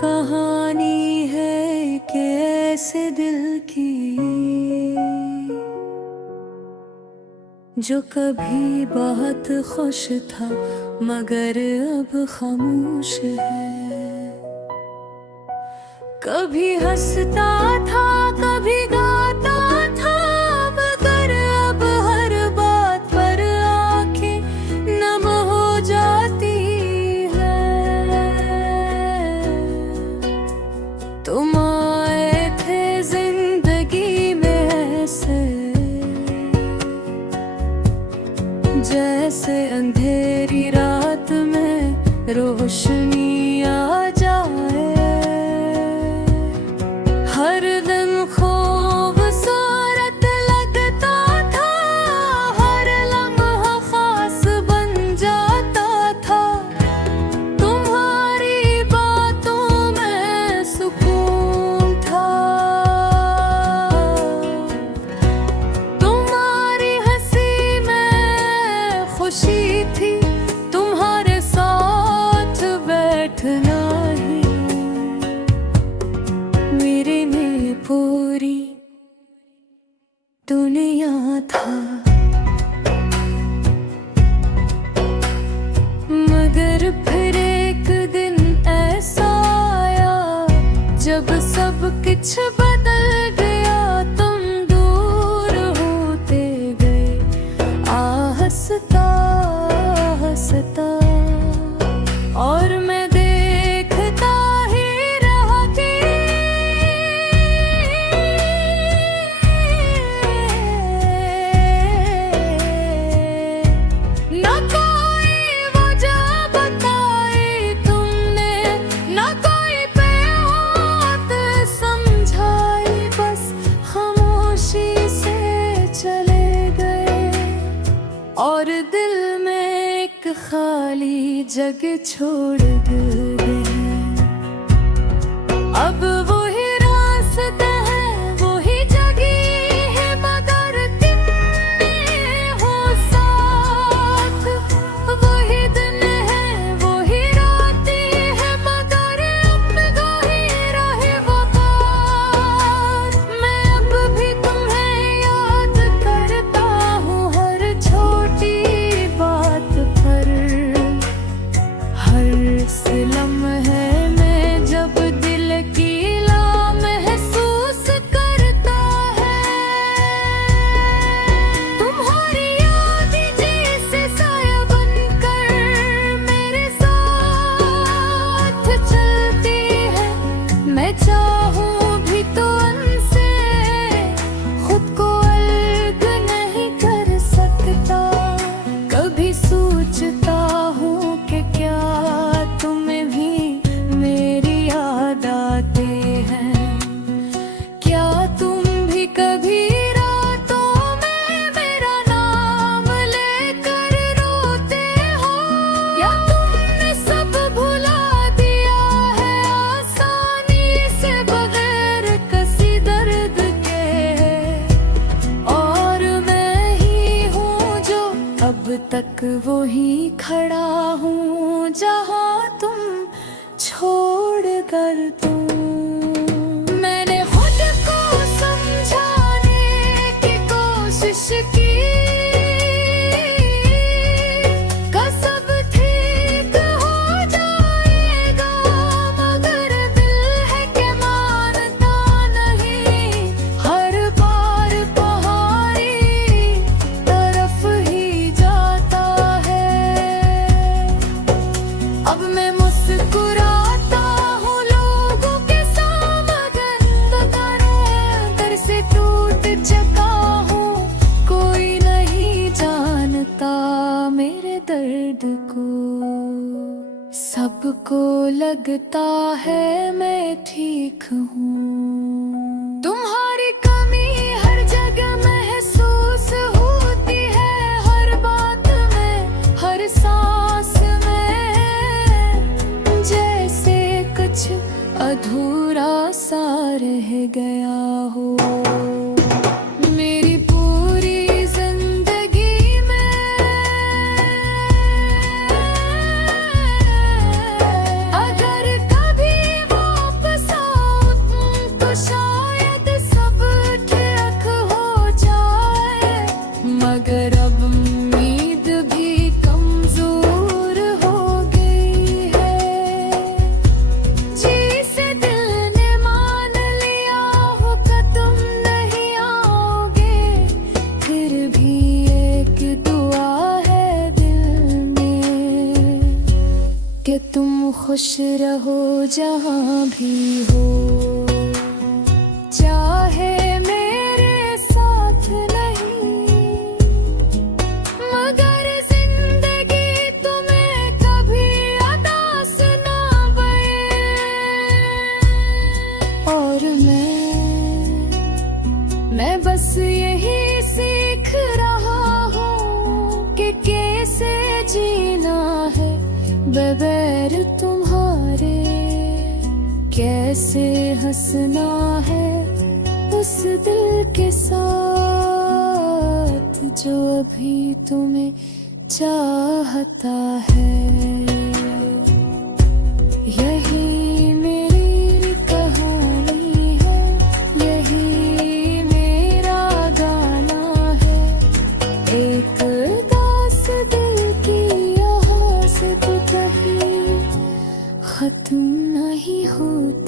कहानी है कि ऐसे दिल की जो कभी बहुत खुश था मगर अब खामोश है। कभी हंसता था कभी गाता था मगर अब हर बात पर आंखें नम हो जाती है। तुम आए थे जिंदगी में ऐसे जैसे अंधेरी रात में रोशनी आ जाए। हर दिन खूबसूरत लगता था, हर लम्हा खास बन जाता था। तुम्हारी बातों में सुकून था, तुम्हारी हंसी में खुशी थी, तुम्हारे साथ बैठना ही मेरे में पूरी दुनिया था। मगर फिर एक दिन ऐसा आया जब सब कुछ बदल गया। तुम दूर होते गए हंसता हंसता, और मैं देखता ही रहा कि न कोई वजह बताई तुमने, न कोई बात समझाई, बस खामोशी से चले गए और दिल में एक खाली जगह छोड़ गए। अब वही रास्ते हैं वही जगह है मगर कितने हो साथ। वही दिन है वही रातें है मगर अपना ही रहे वफात। मैं अब भी तुम्हें याद करता हूँ हर छोटी बात पर, हर लम्हे में जब दिल गीला महसूस करता है। तुम्हारी याद जैसे साया बनकर मेरे साथ चलती है। मैं चाहूँ भी तो उनसे खुद को अलग नहीं कर सकता। कभी सोचता हूँ कि क्या तुम्हें भी मेरी याद आते हैं। क्या तुम भी कभी रातों में मेरा नाम लेकर रोते हो, या तुमने सब भुला दिया है आसानी से बगैर किसी दर्द के। और मैं ही हूँ जो अब तक वही खड़ा हूँ जहाँ तुम छोड़ कर तुम। मैंने खुद को समझाने की कोशिश की, कसब ठीक हो जाएगा मगर दिल है कि मानता नहीं। हर बार तुम्हारी तरफ ही जाता है। अब मैं मुस्कुराता हूँ लोगों के सामने, अंदर से टूट चुका हूँ। कोई नहीं जानता मेरे दर्द को, सबको लगता है मैं ठीक हूँ। तुम्हारी कमी हर जगह महसूस होती है, हर बात में हर सांस में, जैसे कुछ अधूरा सा रह गया हो। मेरी पूरी जिंदगी में अगर कभी वो खुश रहो जहाँ भी हो, चाहे मेरे साथ नहीं, मगर जिंदगी तुम्हें कभी उदास ना बने। और मैं बस यही सीख रहा हूँ कि कैसे जीना है बगैर तुम्हारे, कैसे हंसना है उस दिल के साथ जो अभी तुम्हें चाहता है। यही मेरी कहानी है, यही मेरा गाना है, एक दास दिल की यहाँ से तो कहीं खत्म नहीं होती।